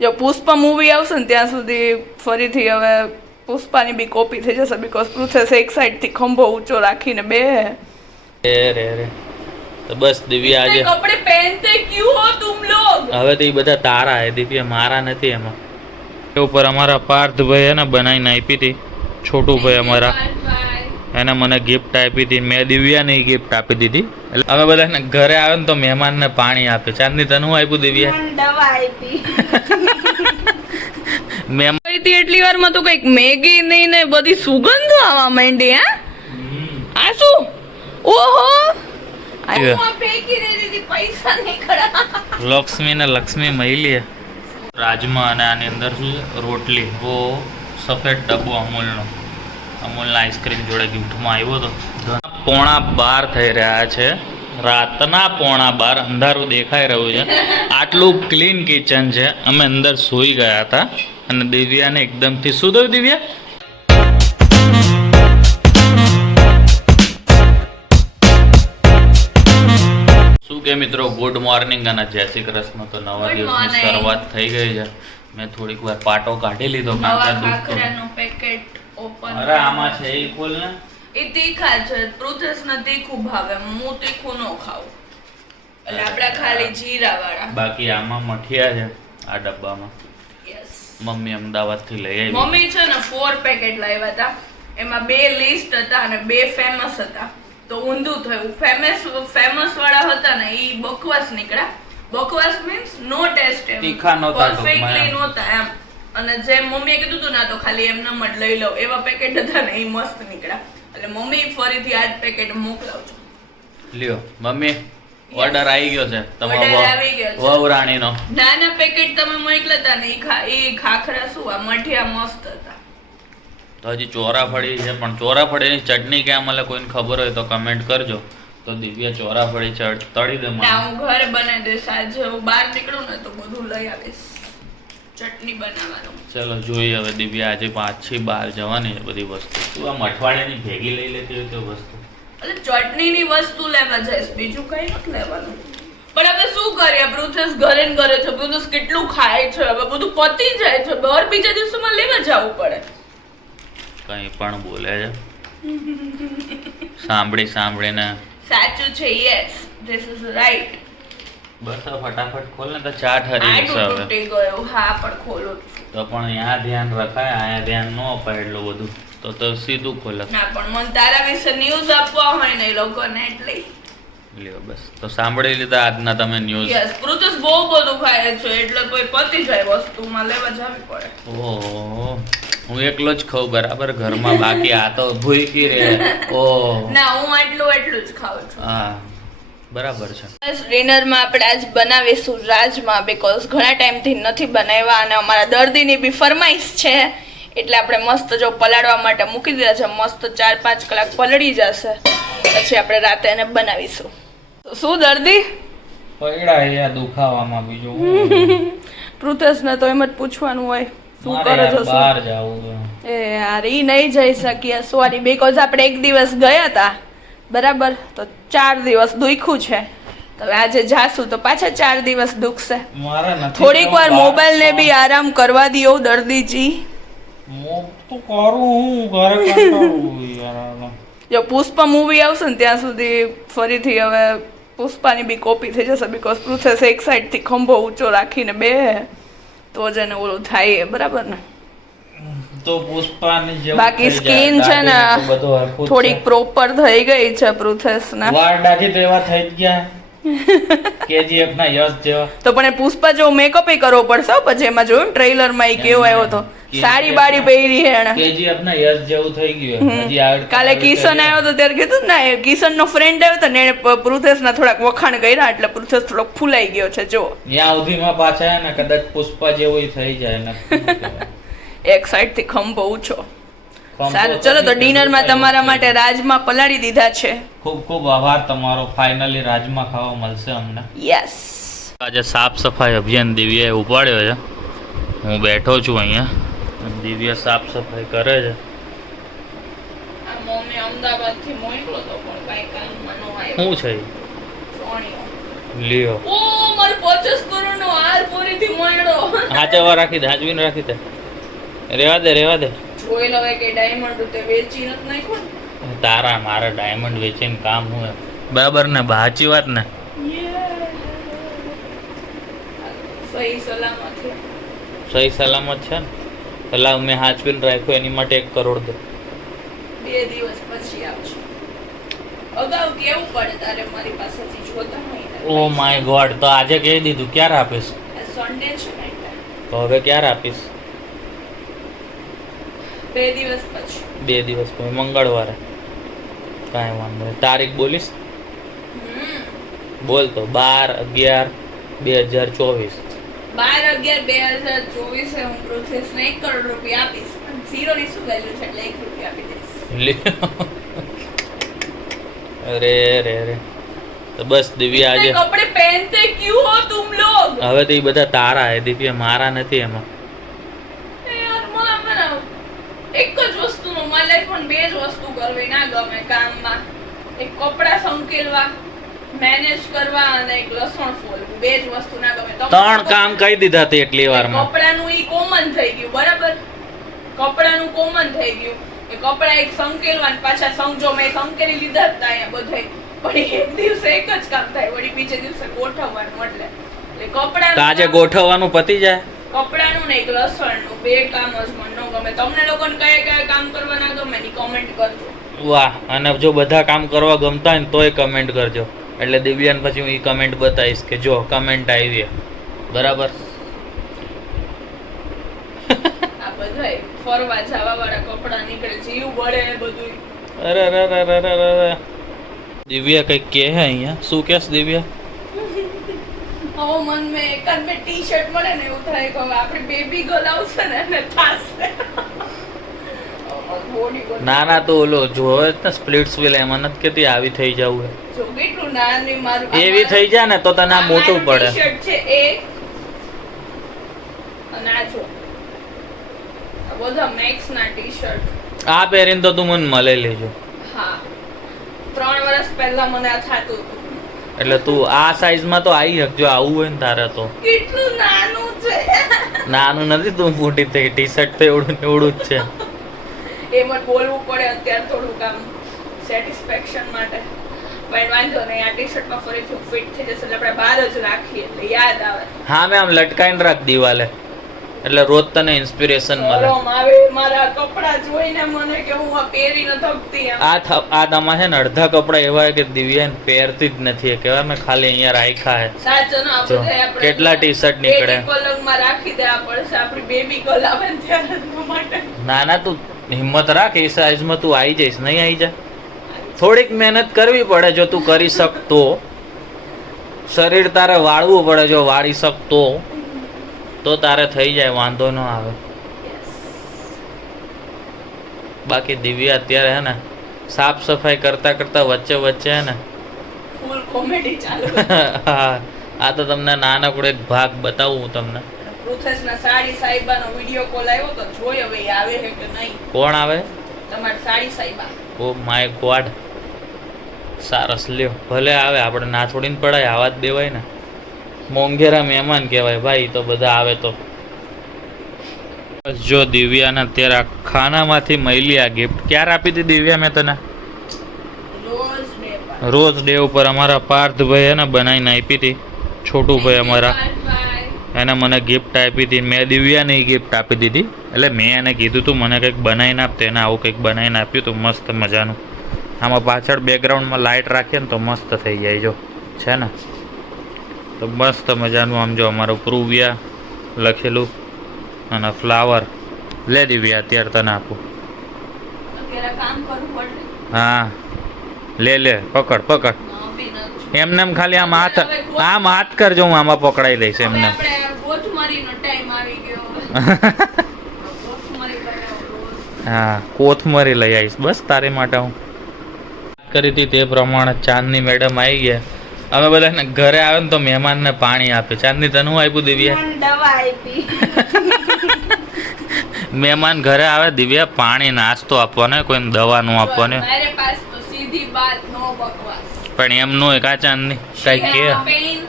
જો પુષ્પા મૂવી આવશે ને ત્યાં સુધી ફરીથી હવે પુષ્પાની બી કોપી થઈ જશે બીકોઝ પ્રુથેસ એક સાઈડથી ખંભો ઊંચો રાખીને બે રે તો બસ દિવ્યા આજે કપડે પહેનતે ક્યું હો તુમ લોગ હવે તો એ બધા તારા હે દિવ્યા મારા નથી એમાં ઉપર અમારા પાર્થભાઈ એને બનાવીને આપી હતી છોટુભાઈ અમારા એને મને ગિફ્ટ આપી હતી મેં દિવ્યાને ગિફ્ટ આપી દીધી એટલે અમે બધા ઘરે આવે ને તો મહેમાનને પાણી આપે ચાંદની તને હું આપ્યું દિવ્યા દવા આપી એટલી વારમાં તો કઈક મેગી ની ને બધી સુગંધો આવવા માંડી આ શું ઓહો લક્ષ્મી ને લક્ષ્મી મહિલી રાજમા અને આની અંદર શું રોટલી ઓ સફેદ ડબ્બો અમૂલના આઈસ્ક્રીમ જોડે ગિફ્ટમાં આવ્યો હતો 11:15 થઈ રહ્યા છે રાતના 11:15 અંધારું દેખાઈ રહ્યું છે આટલું ક્લીન કિચન છે અમે અંદર સૂઈ ગયા હતા અને દિવ્યાને એકદમથી શું થયું દિવ્યા શું કે મિત્રો ગુડ મોર્નિંગ અને જય શ્રી કૃષ્ણ તો નવા દિવસની શરૂઆત થઈ ગઈ છે મેં થોડીક વાર પાટો કાઢી લીધો અરે આમાં છે એ ખોલ ને એ તીખા છે પ્રુથેસને તીખું ભાવે હું તીખું ન ખાઉં એટલે આપડા ખાલી જીરા વાળા બાકી આમાં મઠિયા છે આ ડબ્બામાં મમ્મી અમદાવાદ થી લઈ આવી મમ્મી છે ને 4 પેકેટ લાવ્યા હતા એમાં 2 લિસ્ટ હતા અને 2 ફેમસ હતા તો ઊંધું થયું ફેમસ વાળા હતા ને ઈ બકવાસ નીકળ્યા બકવાસ મીન્સ નો ટેસ્ટ એમ તીખા નહોતા પરફેક્ટલી નહોતા એમ અને જે મમ્મીએ કીધું હતું ના તો ખાલી એમને જ લઈ લઉં એવા પેકેટ હતા ને ઈ મસ્ત નીકળ્યા એટલે મમ્મી ફરીથી આ પેકેટ મોકલાવજો લ્યો મમ્મી ઓર્ડર આવી ગયો છે તમારો વહુરાણીનો નાના પેકેટ તમે મોકલ્યા હતા ને ઈ ખાખરા શું આ મઠિયા મસ્ત હતા તો હજી ચોરાફળી છે પણ ચોરાફળીની ચટણી ક્યાં મળે કોઈને ખબર હોય તો કમેન્ટ કરજો તો દિવ્યા ચોરાફળી તળી દે ના હું ઘરે બનાવી દઈશ આજે હું બહાર નીકળું ને તો બધું લઈ આવીશ ચટણી બનાવવાનું ચલો જોઈએ હવે દિવ્યા આજે પાછી બહાર જવાની છે બધી વસ્તુ તું આ મઠવાડિયાની ભેગી લઈ લેતી હોય તો વસ્તુ એટલે ચટણીની વસ્તુ લેવા જઈશ બીજું કઈ નથી લેવાનું પણ હવે શું કરીએ પ્રુથેસ ઘરે ને ઘરે છે પ્રુથેસ કેટલું ખાય છે હવે બધું પતી જાય છે બહાર બીજા દિવસોમાં લેવા જવું પડે કઈ પણ બોલે છે સાંભળીને સાચું છે યસ ધીસ ઇઝ રાઈટ બસ ફટાફટ ખોલ ને તો ચા ઠરી જશે હવે તૂટી ગયો હા પણ ખોલું તો પણ અહીંયા ધ્યાન રખાય અહીંયા ધ્યાન ન અપાય એટલું બધું તો સીધું ખોલે ના પણ મને તારા વિશે ન્યૂઝ આપવા હોય ને લોકોને એટલે લ્યો બસ તો સાંભળી લીધા આજના તમે ન્યૂઝ યસ પ્રુથેસ બહુ બધું ખાય છે એટલે કોઈ પતી જાય વસ્તુમાં લેવા જવી પડે ઓહો હું એકલો જ ખાઉં બરાબર ઘરમાં બાકી આ તો ભૂખી રહે ઓહ ના હું એટલું જ ખાઉં છું હા બરાબર છે ડિનરમાં આપણે આજ બનાવીશું રાજમા બીકોઝ ઘણા ટાઈમથી નથી બનાવ્યા અને અમારા દર્દીની બી ફરમાઈશ છે એટલે આપણે મસ્ત જો પલાળવા માટે મૂકી દીધા છે મસ્ત 4-5 કલાક પલળી જશે પછી આપણે રાતે એને બનાવીશું શું દર્દી પૈડા એ દુખાવામાં બીજું પ્રુથેસ ને તો એમ જ પૂછવાનું હોય શું કરે છો બહાર જાવું એ યાર ઈ નહીં જઈ શકીએ સોરી બીકોઝ આપણે એક દિવસ ગયા હતા બરાબર તો 4 દિવસ દુખ્યું છે તો આજે જાશું તો પાછા 4 દિવસ દુખશે થોડીક વાર મોબાઈલ ને બી આરામ કરવા દિયો દર્દીજી જો પુષ્પા મૂવી આવશે ને ત્યાં સુધી ફરીથી હવે પુષ્પાની બી કોપી થઈ જશે બીકોઝ પ્રુથેસ એક સાઈડથી ખંભો ઊંચો રાખીને બે તો જ એને ઓલું થાય બરાબર ને તો પુષ્પાની જેવું બાકી સ્કિન છે ને થોડીક પ્રોપર થઈ ગઈ છે પ્રુથેસ ના વાળ ડાકી તો એવા થઈ ગયા કેજીએફ ના યશ જેવા તો પણ પુષ્પા જેવો મેકઅપ એ કરવો પડશે પછી એમાં જોયું ટ્રેલર માં એ કેવો આવ્યો તો સાડી બાડી પહેરી હે એને કેજીએફ ના યશ જેવું થઈ ગયું હજી આગળ કાલે કિશન આવ્યો તો ત્યારે કીધું ને કિશન નો ફ્રેન્ડ આવ્યો તો ને એને પ્રુથેસ ના થોડાક વખાણ કર્યા એટલે પ્રુથેસ થોડોક ફૂલાઈ ગયો છે જો ત્યાં સુધીમાં પાછા ને કદાચ પુષ્પા જેવું થઈ જાય ને એક સાઈડ થી ખંભો ઊંચો સારું ચલો તો ડિનર માં તમારા માટે રાજમા પલાળી દીધા છે ખૂબ ખૂબ આભાર તમારો ફાઇનલી રાજમા ખાવા મળશે અમને યસ આજે સાફ સફાઈ અભિયાન દિવ્યાએ ઉપાડ્યો છે હું બેઠો છું અહીંયા દિવ્યા સાફ સફાઈ કરે છે મમ્મી અમદાવાદ થી મોકલો તો પણ કાઈ કામમાં ન આવ્યો શું છે લ્યો ઓ માર 50 કરોડનો હાર ફરીથી મળ્યો. હાચવા રાખી દે, હાચવીને રાખી દે. રેવા દે, રેવા દે. જોઈ લો કે ડાયમંડ તે વેચી નથી નાખ્યો ને. તારા મારા ડાયમંડ વેચીને કામ હોય બરાબર ને? સાચી વાત ને? સહી સલામત છે. સહી સલામત છે ને? પેલા મેં હાચવીને રાખ્યો એની માટે 1 કરોડ દે. 2 દિવસ પછી આવશે. અગાઉ કેવું પડે તારે મારી પાસેથી જોતા નહીં. ઓ માય ગોડ, તો આજે કહી દીધું ક્યારે આપીશ? સન્ડે છે ને એટલે તો હવે ક્યારે આપીશ? 2 દિવસ પછી. 2 દિવસ પછી મંગળવારે. કાંઈ વાંધો નહીં. તારીખ બોલીશ? બોલ તો. 12/11/2024. 12/11/2024 હું પ્રોસેસને 1 કરોડ રૂપિયા આપીશ. પણ 0 ની શું વેલ્યુ છે એટલે 1 રૂપિયા આપી દઈશ. અરે રે રે. તો બસ દિવ્યા આજે કપડે પહેનતે ક્यों हो तुम लोग? હવે તો એ બધા તારા હે દિવ્યા, મારા નથી એમાં. યાર મને એક જ વસ્તુનો મારી લાઈફમાં 2 જ વસ્તુ કરવી ના ગમે કામમાં. એક કપડા સંકેલવા, મેનેજ કરવા અને એક લસણ ફોલવું. 2 જ વસ્તુ ના ગમે. 3 કામ કહી દીધા તે એટલી વારમાં. કપડાનું ઈ કોમન થઈ ગયું બરાબર. કપડાનું કોમન થઈ ગયું. એ કપડા એક સંકેલવા ને પાછા સંજો મેં સંકેલી લીધા હતા અહીંયા બધાય. પણ એક દિવસે એક જ કામ થાય, વળી બીજે દિવસે ગોઠવવાનું. એટલે કપડા તો આજે ગોઠવવાનું પતી જાય. કપડાનું ને એક લસણનું 2 કામ જ મને ન ગમે. તમને લોકોને કયા કયા કામ કરવા ના ગમે ની કમેન્ટ કરજો. વાહ. અને જો બધા કામ કરવા ગમતા હોય ને તોય કમેન્ટ કરજો, એટલે દિવ્યાને પછી હું એ કમેન્ટ બતાવીશ કે જો કમેન્ટ આવી બરાબર. આ બધાય ફરવા જવા વાળા કપડા નીકળે, જીવ બળે બધું. અરે અરે અરે અરે અરે. દિવ્યા કઈક કે હે અહીંયા? શું કેસ દિવ્યા? હવે મન મેં એકાદ 2 ટી-શર્ટ મળે ને એવું થાય કે હવે આપણી બેબી ગર્લ આવશે ને એને થાશે. ના ના, તો ઓલો જોવે ને સ્પ્લિટ્સ વિલ એમાં નથી કેતી આવી થઈ જવું હે. જો કેટલું નાની મારું એવી થઈ જાય ને તો તને આ મોટું પડે. ટી-શર્ટ છે એક અને આ જો આ બધા મેક્સ ના ટી-શર્ટ. આ પહેરીને તો તું મને મળે લેજો. હા 3 વર્ષ પહેલા મને આ થાતું હતું. એટલે તું આ સાઈઝમાં તો આવી શકજો આવું હોય ને તારે તો. કેટલું નાનું છે. નાનું નથી, તું મોટી થઈ. ટી-શર્ટ તો એવડું એવડું જ છે. એમ જ બોલવું પડે અત્યારે થોડુંક આમ સેટિસ્ફેક્શન માટે. પણ વાંધો નહીં, આ ટી-શર્ટમાં ફરીથી ફિટ થઈ જશે એટલે આપણે બહાર જ રાખીએ એટલે યાદ આવે. હા, મેં આમ લટકાઈને રાખ દિવાલે, એટલે રોજ તને ઇન્સ્પિરેશન મળે. શરમ આવે મારા કપડા જોઈને મને કે હું આ પહેરી ન થકતી એમ. આ તમારે છે ને અડધા કપડા એવા કે દિવ્યાને પહેરતી જ નથી. એ કહેવાય મેં ખાલી અહીંયા રાખ્યા હે. સાચો ને જો, આપણે આપણે કેટલા ટી-શર્ટ નીકળે. પલંગમાં રાખી દેવા પડશે આપણી બેબી ગર્લ આવે ને ત્યારે માટે. ના ના, તું હિંમત રાખ. એ સાઈઝમાં તું આવી જઈશ. નહીં આવી જા. થોડીક મહેનત કરવી પડે જો તું કરી શકતો. શરીર તારે વાળવું પડે, જો વાળી શકતો તો તારે થઈ જાય, વાંધો ન આવે. બાકી દિવ્યા અત્યારે હે ને સાફ સફાઈ કરતા કરતા વચ્ચે વચ્ચે હે ને ફૂલ કોમેડી ચાલુ. આ તો તમને નાનકડો એક ભાગ બતાવું હું તમને. પૃથેશના સાડી સાહેબાનો વિડિયો કોલ આવ્યો તો જોઈ હવે એ આવે છે કે નહીં. કોણ આવે? તમારી સાડી સાહેબા. Oh my god. સરસ, લ્યો ભલે આવે, આપણે ના છોડીને પડાય, આવા જ દેવાય ને. મોંઘેરા મહેમાન કહેવાય ભાઈ, તો બધા આવે તો. બસ જો દિવ્યાને અત્યારે આ ખાનામાંથી મળી આ ગિફ્ટ. ક્યારે આપી હતી દિવ્યા મેં તને? રોજ ડે ઉપર અમારા પાર્થભાઈ એને બનાવીને આપી હતી. છોટુભાઈ અમારા, એને મને ગિફ્ટ આપી હતી. મેં દિવ્યાને ગિફ્ટ આપી દીધી. એટલે મેં એને કીધું તું મને કંઈક બનાવીને આપતે, એને આવું કંઈક બનાવીને આપ્યું હતું મસ્ત મજાનું. આમાં પાછળ બેકગ્રાઉન્ડમાં લાઇટ રાખીએ ને તો મસ્ત થઈ જાય. જો છે ને, તો મસ્ત મજાનું આમ જો અમારું પ્રુવ્યા લખેલું અને ફ્લાવર. લે દિવ્યા અત્યારે તને આપું. હા લે લે, પકડ પકડ. એમને એમ ખાલી આમ હાથ કરજો, હું આમાં પકડાઈ લઈશ એમને. હા, કોથમરી લઈ આવીશ બસ તારી માટે. હું કરી હતી તે પ્રમાણે ચાંદની મેડમ આવી ગયા. અમે બધાને ઘરે આવે ને તો મહેમાનને પાણી આપે. ચાંદની તને હું આપ્યું દિવ્યા? મહેમાન ઘરે આવે દિવ્યા પાણી નાસ્તો આપવાનો, કોઈને દવા નું આપવાનું. પણ એમ નો હોય કાચા નહીં કઈ કે પેઇન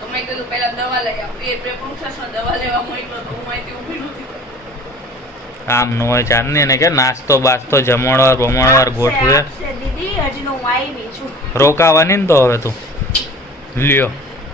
તો મેં કીધું પહેલા દવા લઈ આવ એ પ્રોસેસમાં દવા લેવા મળ્યો તો હું અહીંથી ઊભી નહોતી થતી. આમ નો હોય ચાંદની ને કે નાસ્તો બાસ્તો જમણવાર બમણવાર ગોઠવે દીદી હજી હું આવી છું. રોકાવાની ને તો હવે તું લ્યો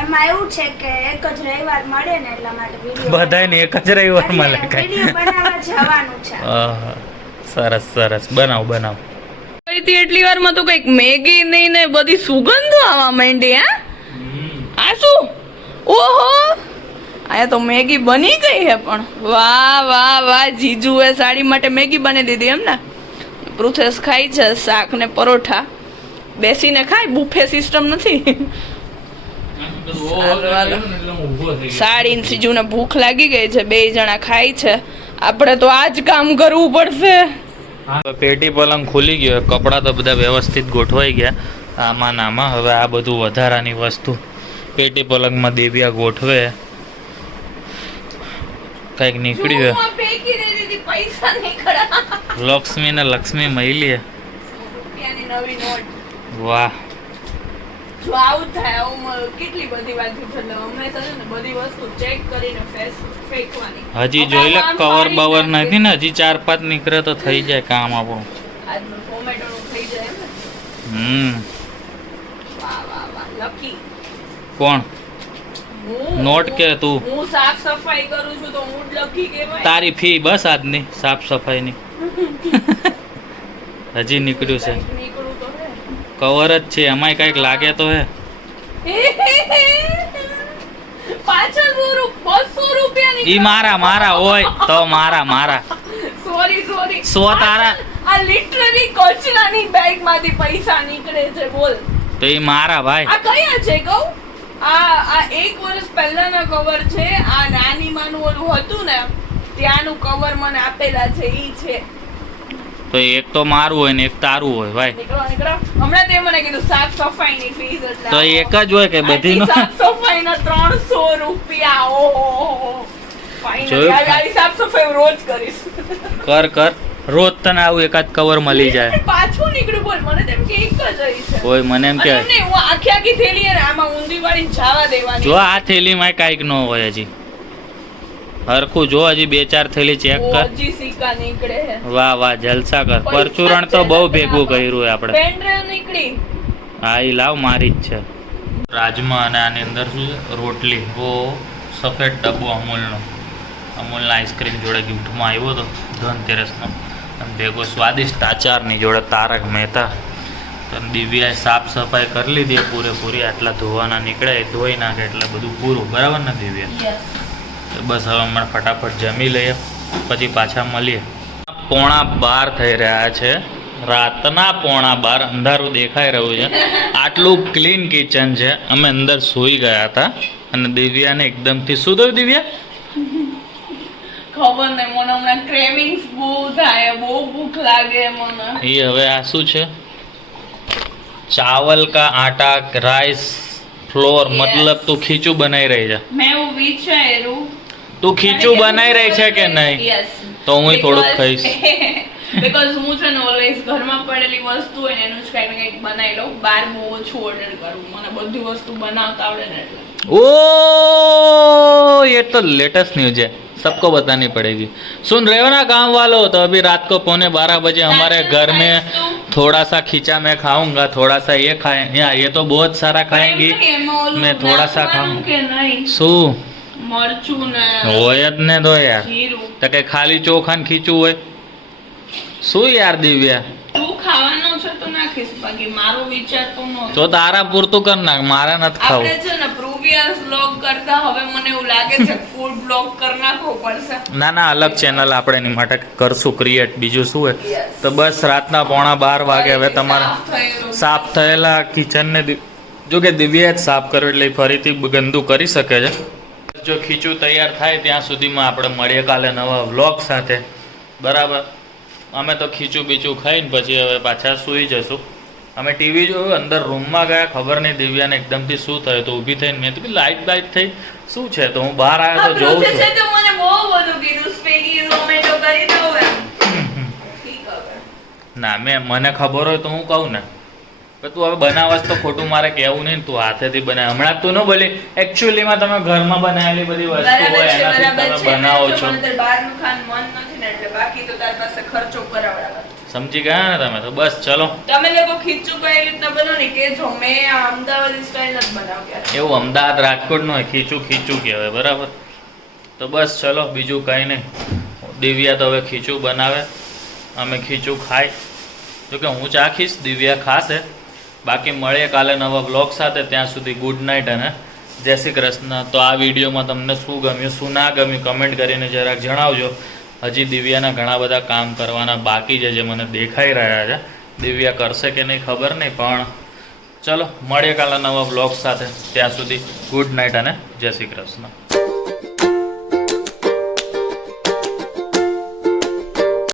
એમાં એવું છે કે એક જ રવિવાર મળે ને એટલા માટે વિડીયો બધાને એક જ રવિવાર મળે વિડીયો બનાવવા જવાનું છે. આહા, સરસ સરસ બનાવ બનાવ અહીંથી એટલી વારમાં તો કંઈક મેગી નહીં ને બધી સુગંધો આવવા માંડી. હા આ શું? ઓહો અહીંયા તો મેગી બની ગઈ હે. પણ વાહ વાહ વાહ, જીજુએ સાડી માટે મેગી બની દીધી એમ ને. પ્રુથેસ ખાઈ છે શાક ને પરોઠા, બેસીને ખાય, બુફે સિસ્ટમ નથી. સાડી ને સીજુને ભૂખ લાગી ગઈ છે, બે જણા ખાય છે. આપણે તો આ જ કામ કરવું પડશે. પેટી પલંગ ખુલી ગયો, કપડાં તો બધા વ્યવસ્થિત ગોઠવાઈ ગયા આમાં ને આમાં. હવે આ બધું વધારાની વસ્તુ પેટી પલંગમાં દેવ્યા ગોઠવે. કઈક નીકળ્યું જો આ ફેંકી દીધી, પૈસા નીકળ્યા. લક્ષ્મી ને લક્ષ્મી મહિલી રૂપિયાની નવી નોટ. વાહ જો આવું થાય આવું કેટલી બધી વાત છે. એટલે હંમેશા છે ને બધી વસ્તુ ચેક કરીને ફેંકવાની. હજી જોઈ લે કવર બવર નથી ને, હજી 4-5 નીકળે તો થઈ જાય કામ આપણું. આજનું ટોમેટોનું થઈ જાય એમ ને. વાહ વાહ વાહ, લકી. કોણ હું- નોટ કે તું? હું સાફ સફાઈ કરું છું તો હું જ લકી કહેવાય. તારી ફી બસ આજની સાફ સફાઈની હજી નીકળ્યું છે. નીકળું તો હે. કવર જ છે એમાંય કઈક લાગે તો હે. પાછળ 200 રૂપિયાની. ઈ મારા હોય તો મારા સોરી 100 તારા આ લિટરલી કચરાની બેગમાંથી પૈસા નીકળે છે. બોલ તો ઈ મારા ભાઈ. આ કયા છે કહું? આ 1 વર્ષ પહેલાના કવર છે. આ નાની માનું ઓલું હતું ને ત્યાંનું કવર મને આપેલા છે. ઈ છે. તો એક તો મારું હોય ને એક તારું હોય ભાઈ. નીકળો. હમણાં તે મને કીધું સાફ સફાઈની ફીસ એટલે તો એક જ હોય કે બધીનું? સાફ સફાઈના 300 રૂપિયા. ઓહો ફાઇનલી જોયું? આવી સાફ સફાઈ હું રોજ કરીશ. કર રોજ તને આવું એકાદ કવર મળી જાય. પાછું નીકળ્યું. બોલ મને તેમ કે એક જ રહી છે. હોય મને એમ કે અને એમને હું આખી થેલી હે ને આમાં ઊંધી વાળી જવા દેવાની. જો આ થેલીમાં કાંઈક ન હોય હજી. હરખું જો હજી 2-4 થેલી ચેક કર. ઓજી સિક્કા નીકળે હે. વાહ જલસા કર. પરચુરણ તો બહુ ભેગું કર્યું આપણે. પેન ડ્રાઈવ નીકળી. હા ઈ લાવ મારી જ છે. રાજમા અને આની અંદર શું છે? રોટલી. વો સફેદ ડબ્બો અમૂલનો આઈસ્ક્રીમ જોડે ગિફ્ટમાં આવ્યો હતો ધનતેરસનો. અને ભેગો સ્વાદિષ્ટ આચારની જોડે તારક મહેતા. તો દિવ્યાએ સાફ સફાઈ કરી લીધી પૂરેપૂરી. આટલા ધોવાના નીકળે એ ધોઈ નાખે એટલે બધું પૂરું. બરાબર ને દિવ્યા? તો બસ હવે હમણાં ફટાફટ જમી લઈએ પછી પાછા મળીએ. 11:15 થઈ રહ્યા છે. રાતના 11:15 અંધારું દેખાઈ રહ્યું છે. આટલું ક્લીન કિચન છે. અમે અંદર સૂઈ ગયા હતા અને દિવ્યાને એકદમથી શું થયું દિવ્યા? ખબર નહીં મને હમણાં ક્રેવિંગ્સ બહુ થાય. બહુ ભૂખ લાગે મને. એ હવે આ શું છે? ચાવલ કા આટા રાઈસ ફ્લોર. Yes. મતલબ તું ખીચું બનાવી રહી છે. મેં એવું વિચાર્યું. તું ખીચું બનાવી રહી છે કે નહીં? યસ. તો હું થોડુંક ખાઈશ. બીકોઝ હું છે ને ઓલવેઝ ઘરમાં પડેલી વસ્તુ હોય ને એનું જ કંઈક ને કંઈક બનાવી લઉં. બહાર બહુ ઓછું ઓર્ડર કરું. મને બધી વસ્તુ બનાવતા આવડે ને એટલે. ओ ये तो लेटेस्ट न्यूज है, सबको बतानी पड़ेगी. सुन रहे हो ना गांव वालों? तो अभी रात को 11:15 बजे हमारे घर में थोड़ा सा खींचा मैं खाऊंगा, थोड़ा सा ये खाए. या ये तो बहुत सारा खाएंगी. मैं थोड़ा सा खाऊंगा. કે નહીં શું મરચું ને હોય જ ને તો યાર. જીરું. તો કે ખાલી ચોખા ને ખીચું હોય શું યાર દિવ્યા? તું ખાવાનો છે તો નાખીશ, બાકી મારો વિચાર તો ન તો તારા પૂરતું કર નાખ, મારા નથી ખાવું. આપણે છે ને પ્રીવિયસ વ્લોગ કરતા હવે મને એવું લાગે છે ફૂડ વ્લોગ કર નાખવો પડશે. ના અલગ ચેનલ આપણે એની માટે કરશું ક્રિએટ. બીજું શું હોય? Yes. તો બસ રાતના 11:15 વાગે હવે તમારે સાફ થયેલું. સાફ થયેલા કિચનને જો કે દિવ્યાએ જ સાફ કર્યું એટલે ઈ ફરીથી ગંદુ કરી શકે છે. જો ખીચું તૈયાર થાય ત્યાં સુધીમાં આપણે મળીએ કાલે નવા વ્લોગ સાથે. બરાબર? અમે તો ખીચું બીચું ખાઈને પછી હવે પાછા સૂઈ જશું. અમે ટીવી જોયું, અંદર રૂમમાં ગયા, ખબર નહીં દિવ્યાને એકદમથી શું થયું. તો ઊભી થઈને મેં તો લાઇટ બાઇટ થઈ શું છે? તો હું બહાર આવ્યો તો જોઉં છે છું. તો મને બહુ બધું કીધું સ્વિગી ઝોમેટો કરી દઉં એમ. ઠીક હવે. ના મને ખબર હોય તો હું કહું ને. પણ તું હવે બનાવસ તો ખોટું મારે કહેવું નહીં ને, તું હાથેથી બનાવ. હમણાં તું ન બોલી, એકચ્યુઅલીમાં તમે ઘરમાં બનાવેલી બધી વસ્તુ બરાબર હોય છે, એનાથી બરાબર તમે છે. બનાવો જો છો. મને તો બહારનું ખાવાનું મન નથી ને એટલે બાકી તો તારી પાસે ખર્ચો કરાવડાવે. સમજી ગયા ને તમે? તો બસ ચલો. તમે લોકો ખીચું કઈ રીતના બનાવો ને કે જો મેં આ અમદાવાદી સ્ટાઇલ જ બનાવ્યા. એવું અમદાવાદ રાજકોટ નું હોય, ખીચું ખીચું કહેવાય, બરાબર? તો બસ ચલો, બીજું કંઈ નહીં. દિવ્યા તો હવે ખીચું બનાવે, અમે ખીચું ખાઈ. જોકે હું ચાખીશ, દિવ્યા ખાશે. બાકી મળીએ કાલે નવા બ્લોગ સાથે. ત્યાં સુધી ગુડ નાઇટ અને જય શ્રી કૃષ્ણ. તો આ વિડીયોમાં તમને શું ગમ્યું શું ના ગમ્યું કમેન્ટ કરીને જરાક જણાવજો. હજી દિવ્યાના ઘણા બધા કામ કરવાના બાકી છે જે મને દેખાઈ રહ્યા છે. દિવ્યા કરશે કે નહીં ખબર નહીં, પણ ચલો મળીએ કાલે નવા બ્લોગ સાથે. ત્યાં સુધી ગુડ નાઇટ અને જય શ્રી કૃષ્ણ.